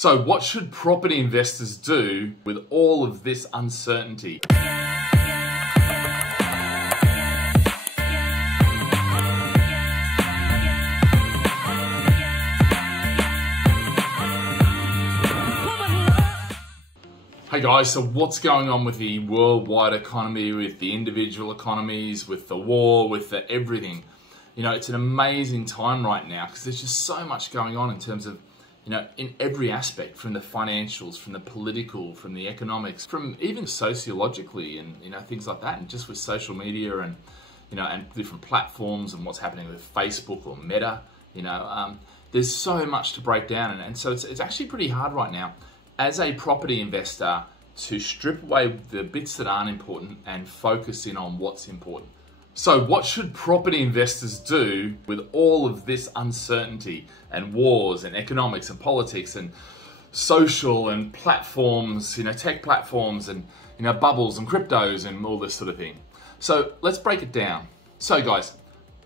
So what should property investors do with all of this uncertainty? Hey guys, so what's going on with the worldwide economy, with the individual economies, with the war, with the everything? You know, it's an amazing time right now because there's just so much going on in terms of, you know, in every aspect, from the financials, from the political, from the economics, from even sociologically and, you know, things like that. And just with social media and, you know, and different platforms and what's happening with Facebook or Meta, you know, there's so much to break down. And so it's actually pretty hard right now as a property investor to strip away the bits that aren't important and focus in on what's important. So what should property investors do with all of this uncertainty and wars and economics and politics and social and platforms, you know, tech platforms and, you know, bubbles and cryptos and all this sort of thing? So let's break it down. So guys,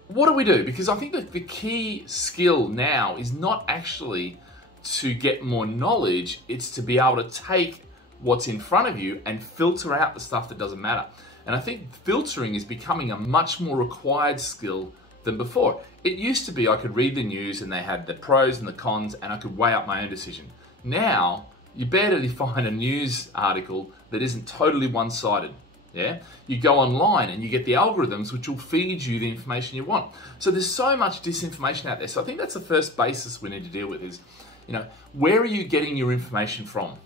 what do we do? Because I think that the key skill now is not actually to get more knowledge, it's to be able to take what's in front of you and filter out the stuff that doesn't matter. And I think filtering is becoming a much more required skill than before. It used to be I could read the news and they had the pros and the cons and I could weigh up my own decision. Now, you barely find a news article that isn't totally one-sided. Yeah, you go online and you get the algorithms which will feed you the information you want. So there's so much disinformation out there. So I think that's the first basis we need to deal with is, you know, where are you getting your information from?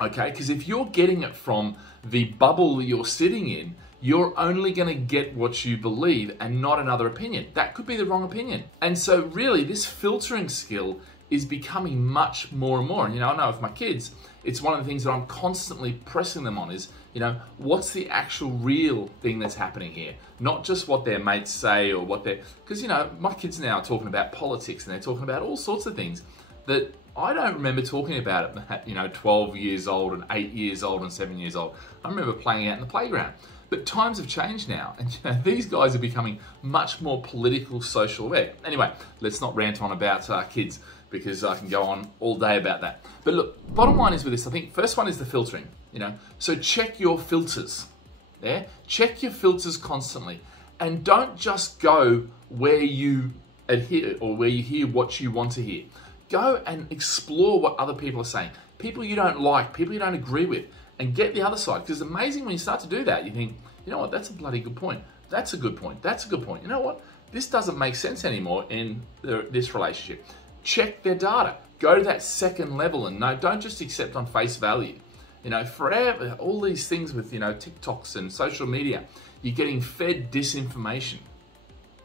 Okay, because if you're getting it from the bubble that you're sitting in, you're only going to get what you believe and not another opinion. That could be the wrong opinion. And so really this filtering skill is becoming much more and more. And, you know, I know with my kids, it's one of the things that I'm constantly pressing them on is, you know, what's the actual real thing that's happening here? Not just what their mates say or what they're, because, you know, my kids now are talking about politics and they're talking about all sorts of things that I don't remember talking about it at, you know, 12 years old and 8 years old and 7 years old. I remember playing out in the playground. But times have changed now, and you know, these guys are becoming much more political, social aware. Anyway, let's not rant on about kids because I can go on all day about that. But look, bottom line is with this, I think first one is the filtering, you know. So check your filters, yeah? Check your filters constantly. And don't just go where you adhere or where you hear what you want to hear. Go and explore what other people are saying. People you don't like, people you don't agree with, and get the other side. Because it's amazing when you start to do that, you think, you know what, that's a bloody good point. That's a good point. That's a good point. You know what? This doesn't make sense anymore in this relationship. Check their data. Go to that second level and no, don't just accept on face value. You know, forever, all these things with, you know, TikToks and social media, you're getting fed disinformation.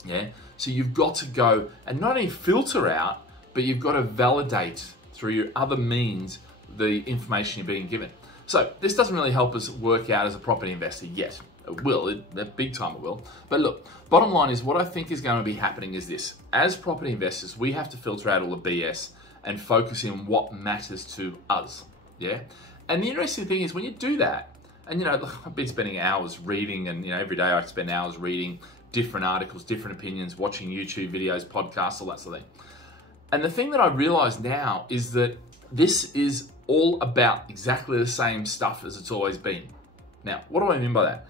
Yeah? So you've got to go and not only filter out, but you've got to validate through your other means the information you're being given. So this doesn't really help us work out as a property investor yet. It will, big time it will. But look, bottom line is what I think is going to be happening is this. As property investors, we have to filter out all the BS and focus in what matters to us, yeah? And the interesting thing is when you do that, and you know, I've been spending hours reading and you know, every day I spend hours reading different articles, different opinions, watching YouTube videos, podcasts, all that sort of thing. And the thing that I realize now is that this is all about exactly the same stuff as it's always been. Now, what do I mean by that?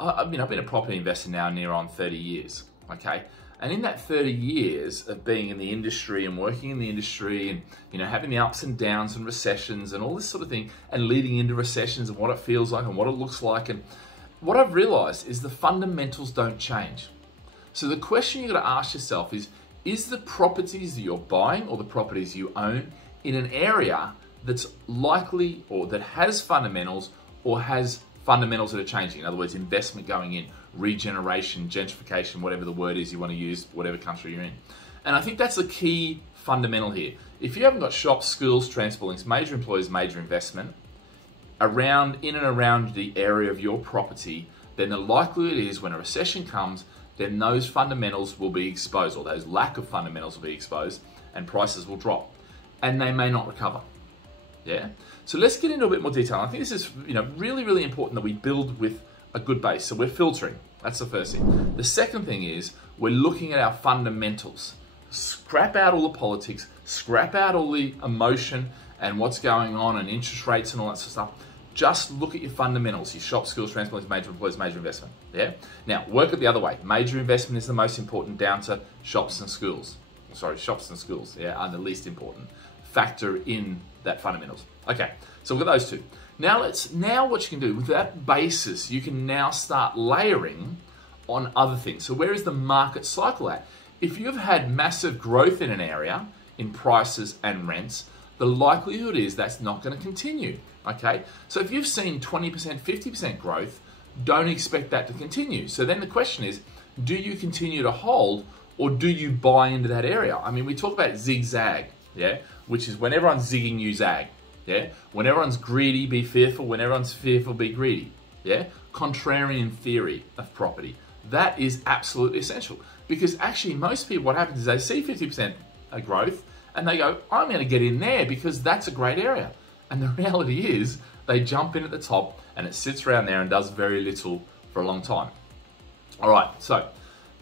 I've been a property investor now near on 30 years, okay? And in that 30 years of being in the industry and working in the industry and, you know, having the ups and downs and recessions and all this sort of thing and leading into recessions and what it feels like and what it looks like, and what I've realized is the fundamentals don't change. So the question you got to ask yourself is the properties that you're buying or the properties you own in an area that's likely or that has fundamentals or has fundamentals that are changing? In other words, investment going in, regeneration, gentrification, whatever the word is you want to use, whatever country you're in. And I think that's the key fundamental here. If you haven't got shops, schools, transport links, major employers, major investment in and around the area of your property, then the likelihood is when a recession comes, then those fundamentals will be exposed, or those lack of fundamentals will be exposed, and prices will drop, and they may not recover. Yeah. So let's get into a bit more detail. I think this is, you know, really, really important that we build with a good base. So we're filtering. That's the first thing. The second thing is we're looking at our fundamentals. Scrap out all the politics, scrap out all the emotion, and what's going on and interest rates and all that sort of stuff. Just look at your fundamentals, your shop, skills, transport, major employers, major investment. Yeah. Now work it the other way. Major investment is the most important, down to shops and schools. Sorry, shops and schools. Yeah, are the least important. Factor in that fundamentals. Okay. So look at those two. Now what you can do with that basis, you can now start layering on other things. So where is the market cycle at? If you've had massive growth in an area in prices and rents, the likelihood is that's not going to continue. Okay, so if you've seen 20%, 50% growth, don't expect that to continue. So then the question is, do you continue to hold or do you buy into that area? I mean, we talk about zigzag, yeah, which is when everyone's zigging, you zag, yeah. When everyone's greedy, be fearful. When everyone's fearful, be greedy, yeah. Contrarian theory of property. That is absolutely essential because actually most people, what happens is they see 50% growth and they go, I'm going to get in there because that's a great area. And the reality is they jump in at the top and it sits around there and does very little for a long time. All right, so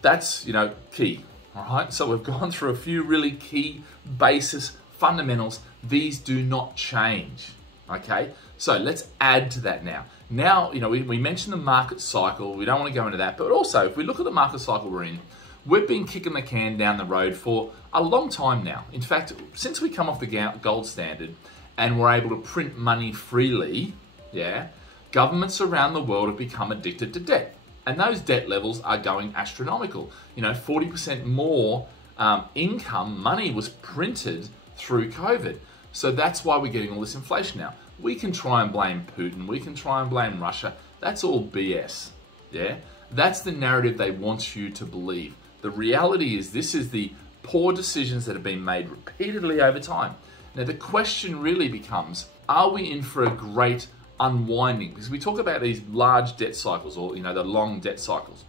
that's, key. All right, so we've gone through a few really key basis fundamentals. These do not change, okay? So let's add to that now. Now, we mentioned the market cycle. We don't want to go into that, but also if we look at the market cycle we're in, we've been kicking the can down the road for a long time now. In fact, since we come off the gold standard, and we're able to print money freely, yeah, governments around the world have become addicted to debt. And those debt levels are going astronomical. 40% more income, money was printed through COVID. So that's why we're getting all this inflation now. We can try and blame Putin. We can try and blame Russia. That's all BS, yeah? That's the narrative they want you to believe. The reality is this is the poor decisions that have been made repeatedly over time. Now, the question really becomes, are we in for a great unwinding? Because we talk about these large debt cycles or, the long debt cycles.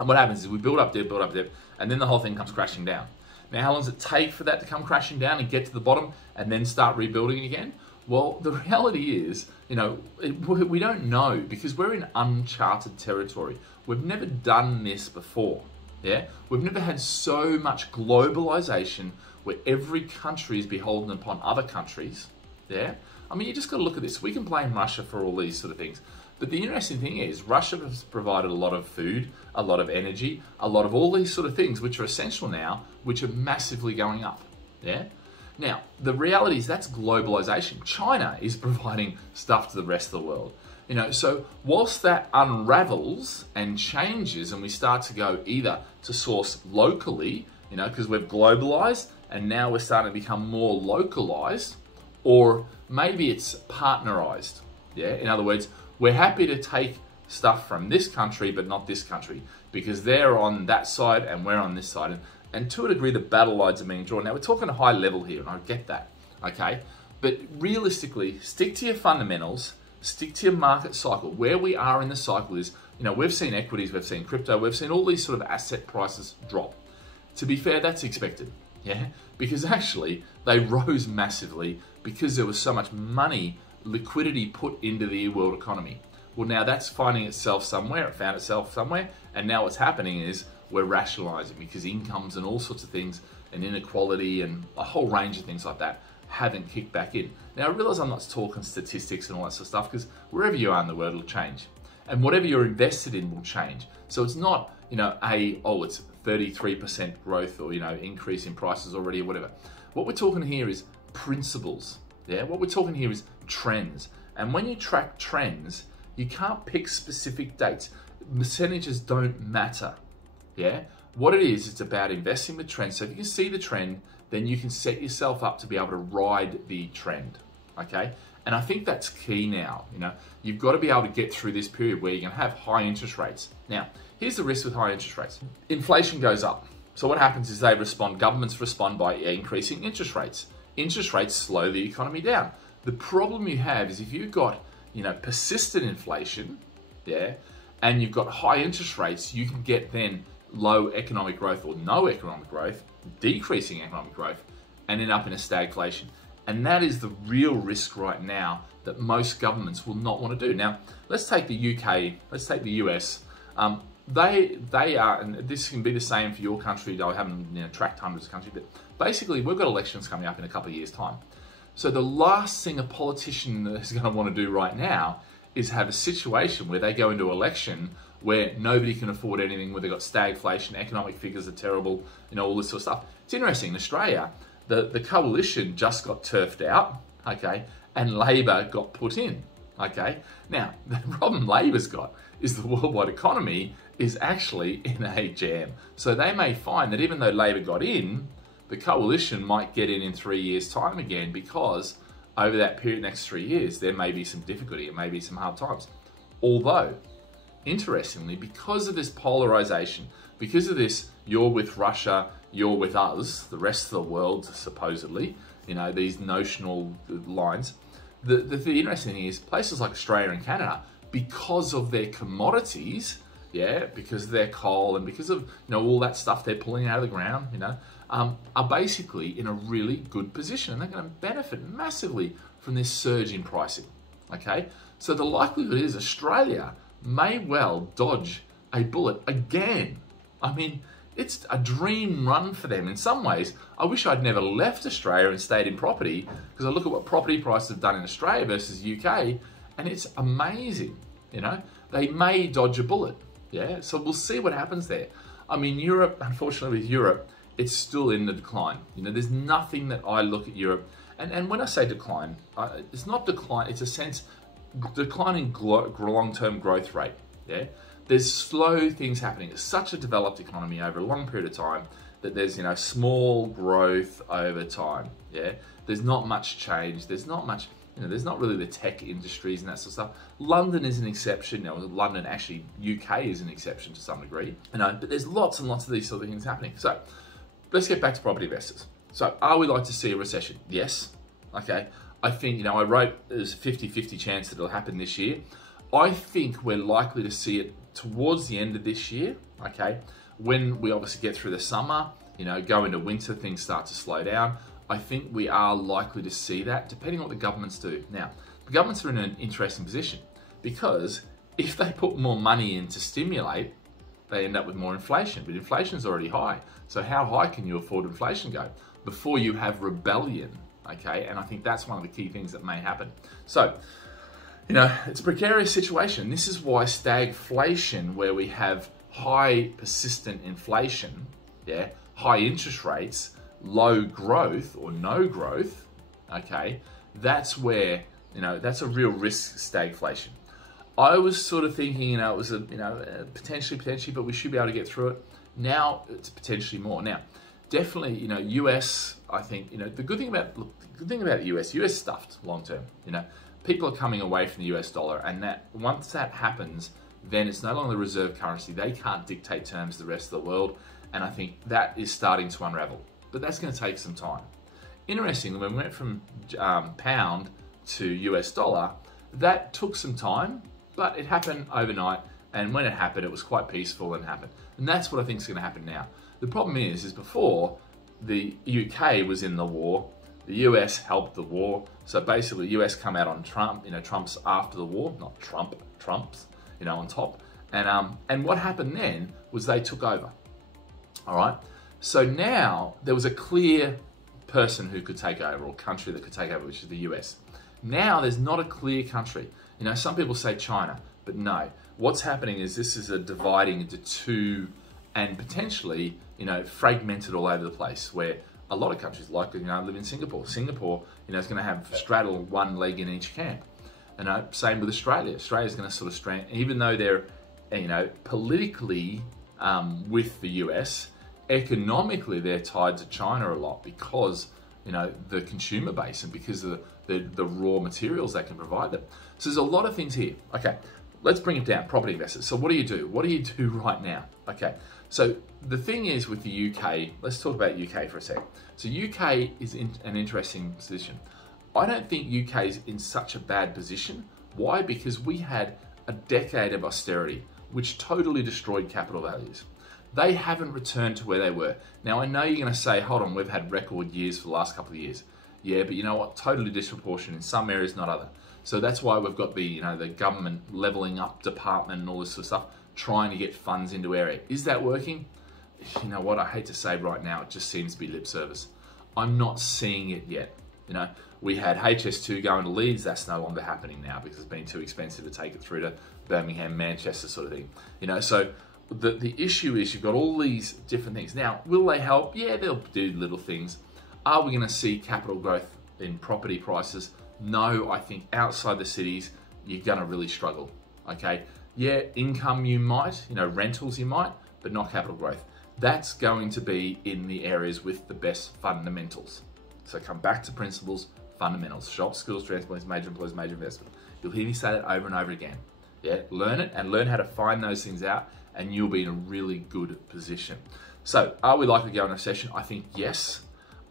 And what happens is we build up debt, and then the whole thing comes crashing down. Now, how long does it take for that to come crashing down and get to the bottom and then start rebuilding again? Well, the reality is, we don't know because we're in uncharted territory. We've never done this before, yeah? We've never had so much globalization where every country is beholden upon other countries, yeah? I mean, you just got to look at this. We can blame Russia for all these sort of things. But the interesting thing is Russia has provided a lot of food, a lot of energy, a lot of all these sort of things which are essential now, which are massively going up, yeah? Now, the reality is that's globalization. China is providing stuff to the rest of the world. So whilst that unravels and changes and we start to go either to source locally, because we've globalized, and now we're starting to become more localized, or maybe it's partnerized. Yeah, in other words, we're happy to take stuff from this country, but not this country, because they're on that side and we're on this side. And to a degree, the battle lines are being drawn. Now, we're talking a high level here, and I get that, okay? But realistically, stick to your fundamentals, stick to your market cycle. Where we are in the cycle is, we've seen equities, we've seen crypto, we've seen all these sort of asset prices drop. To be fair, that's expected. Yeah, because actually they rose massively because there was so much money, liquidity put into the world economy. Well, now that's finding itself somewhere, it found itself somewhere, and now what's happening is we're rationalizing because incomes and all sorts of things and inequality and a whole range of things like that haven't kicked back in. Now, I realize I'm not talking statistics and all that sort of stuff because wherever you are in the world, it'll change. And whatever you're invested in will change. So it's not, it's 33% growth or, increase in prices already or whatever. What we're talking here is principles. Yeah, what we're talking here is trends. And when you track trends, you can't pick specific dates. Percentages don't matter. Yeah, what it is, it's about investing with trends. So if you can see the trend, then you can set yourself up to be able to ride the trend. Okay, and I think that's key now. You've got to be able to get through this period where you're going to have high interest rates. Now, here's the risk with high interest rates. Inflation goes up. So what happens is governments respond by increasing interest rates. Interest rates slow the economy down. The problem you have is if you've got, persistent inflation, yeah, and you've got high interest rates, you can get then low economic growth or no economic growth, decreasing economic growth, and end up in a stagflation. And that is the real risk right now that most governments will not want to do. Now, let's take the UK, let's take the US. They are, and this can be the same for your country, though I haven't tracked hundreds of countries, but basically we've got elections coming up in a couple of years' time. So the last thing a politician is going to want to do right now is have a situation where they go into election where nobody can afford anything, where they've got stagflation, economic figures are terrible, all this sort of stuff. It's interesting, in Australia, the coalition just got turfed out, okay, and Labor got put in, okay. Now, the problem Labor's got is the worldwide economy is actually in a jam. So they may find that even though Labor got in, the coalition might get in 3 years' time again, because over that period, next 3 years, there may be some difficulty, it may be some hard times. Although, interestingly, because of this polarization, because of this, you're with Russia, you're with us, the rest of the world, supposedly, these notional lines, the interesting thing is places like Australia and Canada, because of their commodities, because of their coal and because of all that stuff they're pulling out of the ground, are basically in a really good position, and they're going to benefit massively from this surge in pricing. Okay, so the likelihood is Australia may well dodge a bullet again. I mean, it's a dream run for them in some ways. I wish I'd never left Australia and stayed in property, because I look at what property prices have done in Australia versus UK, and it's amazing. They may dodge a bullet. So we'll see what happens there. I mean, Europe, unfortunately with Europe, it's still in the decline. There's nothing that I look at Europe, and when I say decline, it's not decline, it's a sense, declining long-term growth rate, There's slow things happening. It's such a developed economy over a long period of time that there's, small growth over time, There's not much change, there's not much, there's not really the tech industries and that sort of stuff. London is an exception. London, actually, UK is an exception to some degree. But there's lots and lots of these sort of things happening. So let's get back to property investors. So are we like to see a recession? Yes. Okay. I think, I wrote there's a 50-50 chance that it'll happen this year. I think we're likely to see it towards the end of this year, okay? When we obviously get through the summer, go into winter, things start to slow down. I think we are likely to see that, depending on what the governments do. Now, the governments are in an interesting position, because if they put more money in to stimulate, they end up with more inflation. But inflation's already high. So how high can you afford inflation go before you have rebellion, okay? And I think that's one of the key things that may happen. So, it's a precarious situation. This is why stagflation, where we have high persistent inflation, high interest rates, low growth or no growth, okay, that's where, that's a real risk, stagflation. I was sort of thinking, it was potentially, but we should be able to get through it. Now it's potentially more. Now, definitely, US, I think, the good thing about the US stuffed long term, people are coming away from the US dollar, and that once that happens, then it's no longer the reserve currency. They can't dictate terms to the rest of the world, and I think that is starting to unravel. But that's going to take some time. Interestingly, when we went from pound to US dollar, that took some time, but it happened overnight. And when it happened, it was quite peaceful and happened. And that's what I think is going to happen now. The problem is before, the UK was in the war, the US helped the war. So basically, the US come out on Trump, Trump's after the war, not Trump's, on top. And what happened then was they took over, all right? So now there was a clear person who could take over, or country that could take over, which is the US. Now there's not a clear country. Some people say China, but no. What's happening is this is a dividing into two, and potentially, fragmented all over the place, where a lot of countries, like, live in Singapore. Singapore, is going to have straddle one leg in each camp. Same with Australia. Australia's going to sort of strain, even though they're, politically with the US, economically they're tied to China a lot, because the consumer base and because of the raw materials they can provide them. So there's a lot of things here. Okay, let's bring it down. Property investors. So what do you do? What do you do right now? Okay, so the thing is with the UK, let's talk about UK for a second. So UK is in an interesting position. I don't think UK is in such a bad position. Why? Because we had a decade of austerity, which totally destroyed capital values. They haven't returned to where they were. Now, I know you're going to say, hold on, we've had record years for the last couple of years. Yeah, but you know what? Totally disproportionate in some areas, not other. So that's why we've got the, the government levelling up department and all this sort of stuff, trying to get funds into area. Is that working? You know what? I hate to say right now, it just seems to be lip service. I'm not seeing it yet. We had HS2 going to Leeds. That's no longer happening now because it's been too expensive to take it through to Birmingham, Manchester sort of thing. You know, so the issue is you've got all these different things. Now, will they help? Yeah, they'll do little things. Are we going to see capital growth in property prices? No, I think outside the cities, you're going to really struggle, okay? Yeah, income you might, you know, rentals you might, but not capital growth. That's going to be in the areas with the best fundamentals. So come back to principles, fundamentals, shops, schools, transport, major employers, major investment. You'll hear me say that over and over again. Yeah, learn it and learn how to find those things out and you'll be in a really good position. So are we likely to go in a recession? I think yes.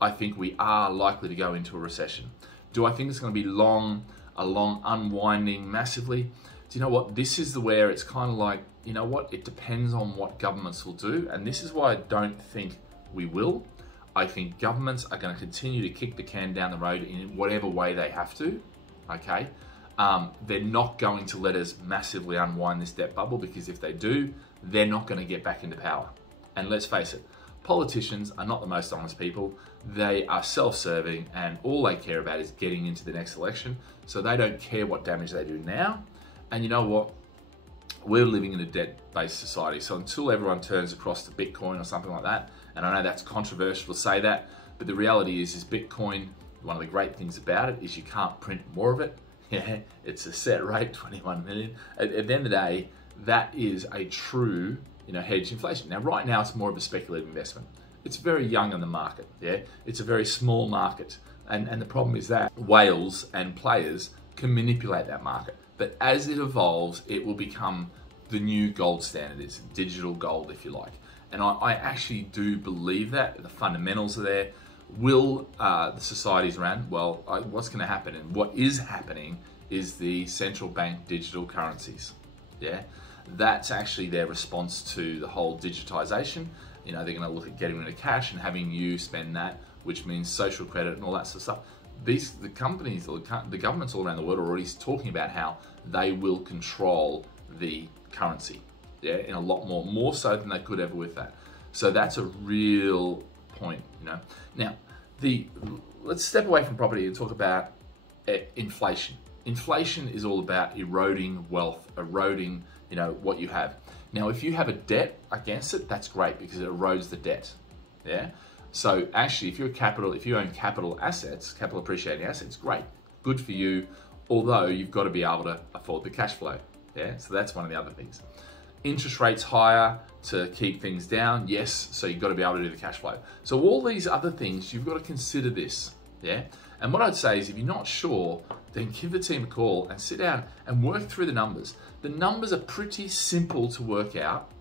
I think we are likely to go into a recession. Do I think it's going to be a long unwinding massively? Do you know what? This is where it's kind of like, you know what? It depends on what governments will do. And this is why I don't think we will. I think governments are going to continue to kick the can down the road in whatever way they have to, okay? They're not going to let us massively unwind this debt bubble because if they do, they're not going to get back into power. And let's face it, politicians are not the most honest people. They are self-serving and all they care about is getting into the next election. So they don't care what damage they do now. And you know what? We're living in a debt-based society. So until everyone turns across to Bitcoin or something like that, and I know that's controversial to say that, but the reality is Bitcoin, one of the great things about it is you can't print more of it. Yeah, it's a set rate, 21 million. At the end of the day, that is a true, you know, hedge inflation. Now, right now, it's more of a speculative investment. It's very young in the market, yeah? It's a very small market. And the problem is that whales and players can manipulate that market. But as it evolves, it will become the new gold standard, is digital gold, if you like. And I actually do believe that. The fundamentals are there. Will the societies around? Well, what's going to happen? And what is happening is the central bank digital currencies. Yeah, that's actually their response to the whole digitization. You know, they're going to look at getting rid of cash and having you spend that, which means social credit and all that sort of stuff. The companies, the governments all around the world are already talking about how they will control the currency, yeah, in a lot more so than they could ever with that. So that's a real point, you know. Now, let's step away from property and talk about inflation. Inflation is all about eroding wealth, eroding, you know, what you have. Now, if you have a debt against it, that's great because it erodes the debt, yeah. So actually, if you own capital assets, capital appreciating assets, great, good for you. Although you've got to be able to afford the cash flow, yeah. So that's one of the other things. Interest rates higher to keep things down, yes. So you've got to be able to do the cash flow. So all these other things, you've got to consider this, yeah. And what I'd say is, if you're not sure, then give the team a call and sit down and work through the numbers. The numbers are pretty simple to work out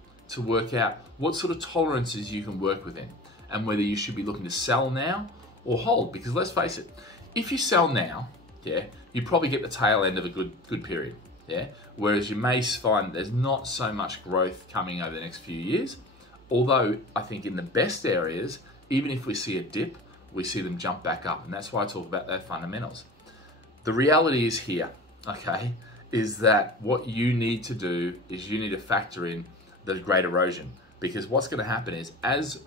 what sort of tolerances you can work within and whether you should be looking to sell now or hold. Because let's face it, if you sell now, yeah, you probably get the tail end of a good period, yeah. Whereas you may find there's not so much growth coming over the next few years. Although I think in the best areas, even if we see a dip, we see them jump back up. And that's why I talk about those fundamentals. The reality is here, okay, is that what you need to do is you need to factor in the great erosion. Because what's going to happen is as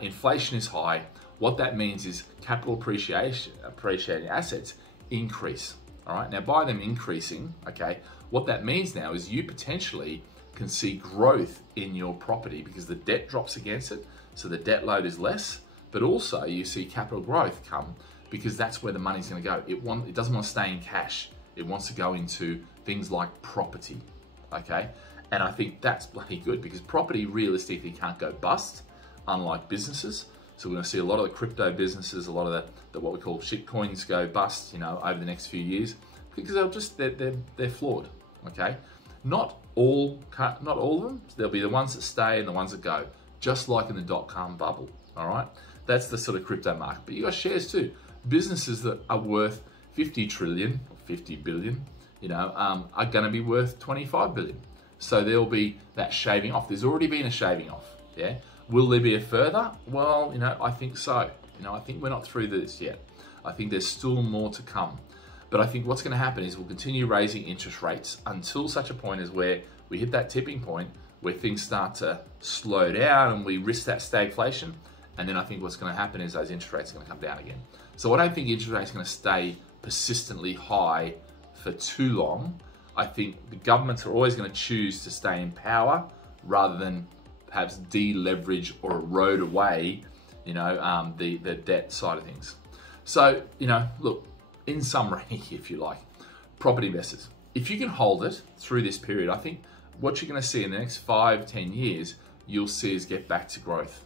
inflation is high, what that means is capital appreciating assets increase. All right, now by them increasing, okay, what that means now is you potentially can see growth in your property because the debt drops against it, so the debt load is less, but also you see capital growth come because that's where the money's going to go. It doesn't want to stay in cash. It wants to go into things like property, okay? And I think that's bloody good because property realistically can't go bust, unlike businesses. So we're going to see a lot of the crypto businesses, a lot of the what we call shit coins go bust, you know, over the next few years because they're flawed, okay? Not all of them. There'll be the ones that stay and the ones that go, just like in the dot-com bubble, all right? That's the sort of crypto market. But you got shares too. Businesses that are worth 50 trillion or 50 billion, you know, are going to be worth 25 billion. So there'll be that shaving off. There's already been a shaving off, yeah? Will there be a further? Well, you know, I think so. You know, I think we're not through this yet. I think there's still more to come. But I think what's going to happen is we'll continue raising interest rates until such a point as where we hit that tipping point where things start to slow down and we risk that stagflation. And then I think what's going to happen is those interest rates are going to come down again. So I don't think interest rates are going to stay persistently high for too long. I think the governments are always going to choose to stay in power rather than perhaps deleverage or erode away, the debt side of things. So, look, in summary, if you like, property investors, if you can hold it through this period, I think what you're going to see in the next 5, 10 years, you'll see is get back to growth,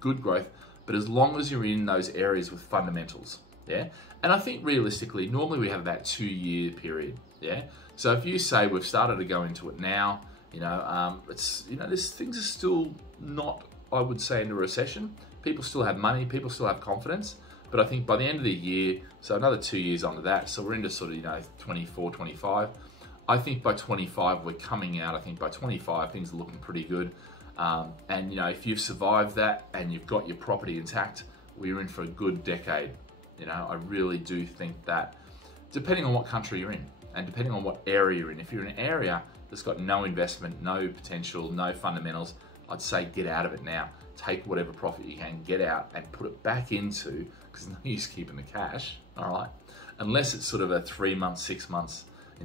good growth, but as long as you're in those areas with fundamentals, yeah? And I think realistically, normally we have about 2-year period, yeah? So if you say we've started to go into it now, things are still not, I would say, in a recession. People still have money, people still have confidence, but I think by the end of the year, so another 2 years onto that, so we're into sort of, 24, 25. I think by 25, we're coming out. I think by 25, things are looking pretty good. And if you've survived that and you've got your property intact, we're in for a good decade. I really do think that, depending on what country you're in and depending on what area you're in, if you're in an area that's got no investment, no potential, no fundamentals, I'd say get out of it now. Take whatever profit you can, get out and put it back into, because no use keeping the cash, all right? Unless it's sort of a 3 months, 6 months,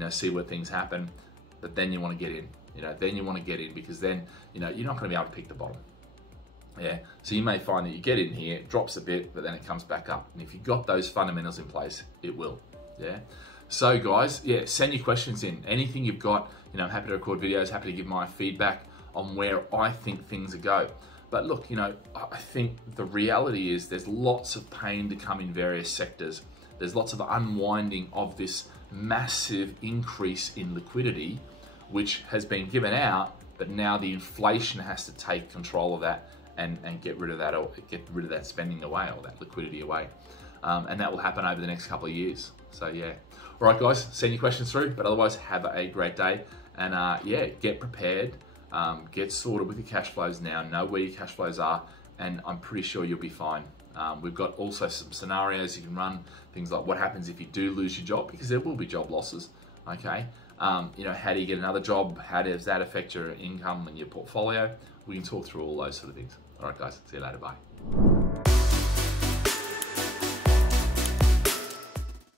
see where things happen, but then you want to get in. Then you want to get in, because then, you're not going to be able to pick the bottom. Yeah, so you may find that you get in here, it drops a bit, but then it comes back up. And if you've got those fundamentals in place, it will, yeah? So guys, yeah, send your questions in. Anything you've got, I'm happy to record videos, happy to give my feedback on where I think things are go. But look, I think the reality is there's lots of pain to come in various sectors. There's lots of unwinding of this massive increase in liquidity, which has been given out, but now the inflation has to take control of that and get rid of that, or get rid of that spending away, or that liquidity away. And that will happen over the next couple of years. So yeah. All right, guys, send your questions through, but otherwise have a great day. And yeah, get prepared, get sorted with your cash flows now, know where your cash flows are, and I'm pretty sure you'll be fine. We've got also some scenarios you can run, things like what happens if you do lose your job, because there will be job losses, okay? How do you get another job? How does that affect your income and your portfolio? We can talk through all those sort of things. All right, guys, see you later, bye.